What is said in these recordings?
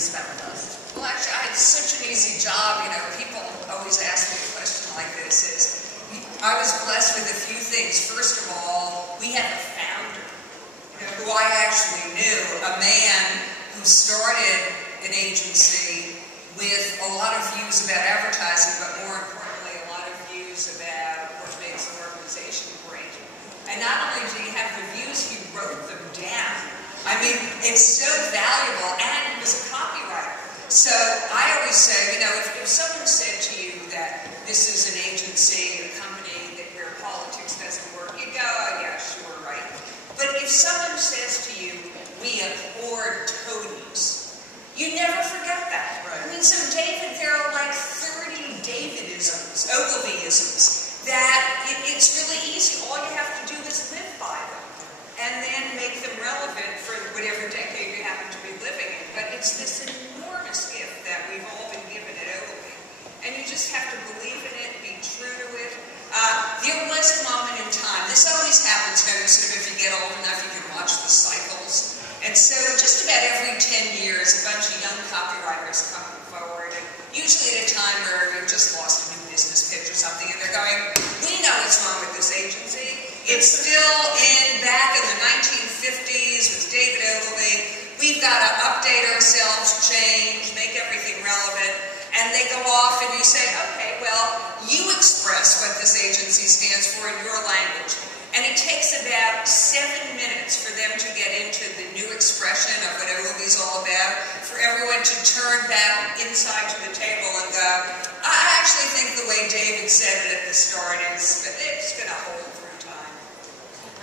spent with us? Well, actually, I had such an easy job. You know, people always ask me a question like this. I was blessed with a few things. First of all, we had a founder, who I actually knew, a man who started an agency with a lot of views about advertising, but more importantly, a lot of views about what makes an organization great. And not only did he have the views, he wrote them down. I mean, it's so valuable, and he was a copywriter. So I always say, you know, if someone said to you that this is an agency, a company where politics doesn't work, you go, oh yeah, sure, right. But if someone says to you, we abhor toadies, you never forget that. Right. I mean, so David, there are like 30 Davidisms, Ogilvyisms, that it's really easy. All you have to do is live by them, and then make them relevant for whatever decade you happen to be living in. But it's this enormous gift that we've all been given at Ogilvy, and you just have to believe in it, be true to it. There was a moment in time, this always happens, sort of if you get old enough, you can watch the cycles. And so just about every 10 years, a bunch of young copywriters come forward, and usually at a time where you've just lost a new business pitch or something, and they're going, we know what's wrong with this agency. It's still back in the 1950s with David Ogilvy. We've got to update ourselves, change, make everything relevant. And they go off and you say, okay, well, you express what this agency stands for in your language. And it takes about 7 minutes for them to get into the new expression of what Ogilvy's all about, for everyone to turn back inside to the table and go, I actually think the way David said it at the start is, it's going to hold through time.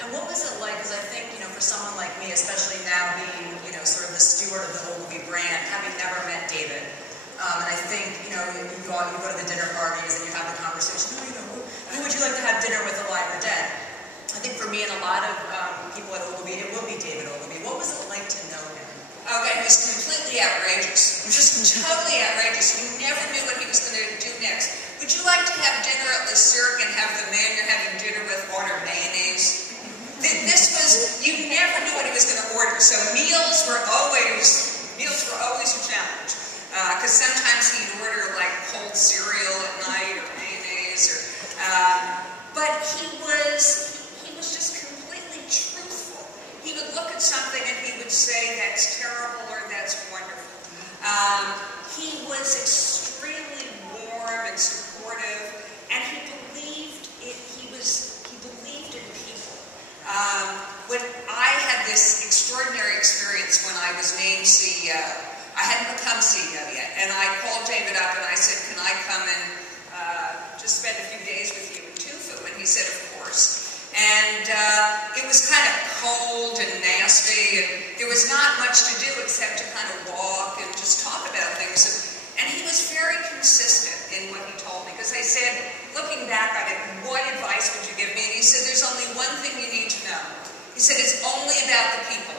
And what was it like, because I think, you know, for someone like me, especially now being, you know, sort of the steward of the Ogilvy brand, having never met David, and I think, you know, you go to the dinner parties and you have the conversation, oh, you know, who would you like to have dinner with, alive or dead? I think for me and a lot of people at Ogilvy, it will be David Ogilvy. What was it like to know him? Okay, it was completely outrageous. It was just totally outrageous. You never knew what he was going to do next. Would you like to have dinner at Le Cirque and have the man you're having dinner with order mayonnaise? This was, you never knew what he was going to order. So meals were always a challenge. Because sometimes he'd order like cold cereal at night or mayonnaise, but he was just completely truthful. He would look at something and he would say, that's terrible or that's wonderful. He was extremely warm and supportive, and he believed in people. When I had this extraordinary experience when I was named CEO, I hadn't become CEO yet, and I called David up and I said, can I come and just spend a few days with you in Tufu? And he said, of course. And it was kind of cold and nasty, and there was not much to do except to kind of walk and just talk about things. And he was very consistent in what he told me, because I said, looking back on it, what advice would you give me? And he said, there's only one thing you need to know. He said, it's only about the people.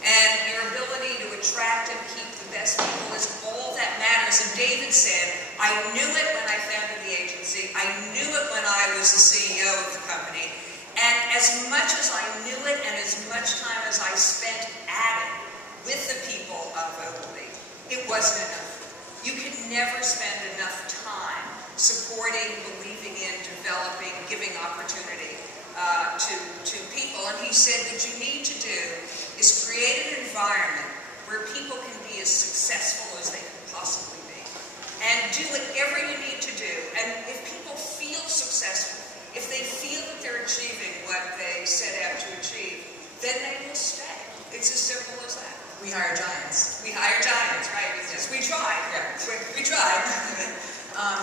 And your ability to attract and keep the best people is all that matters. And David said, I knew it when I founded the agency. I knew it when I was the CEO of the company. And as much as I knew it and as much time as I spent at it with the people of Ogilvy, it wasn't enough. You can never spend enough time supporting, believing in, developing, giving opportunity to people. And he said, what you need to do is create an environment where people can be as successful as they can possibly be. And do whatever you need to do. And if people feel successful, if they feel that they're achieving what they set out to achieve, then they will stay. It's as simple as that. We hire giants. We hire giants, right? It's just, we tried. Yeah. We tried.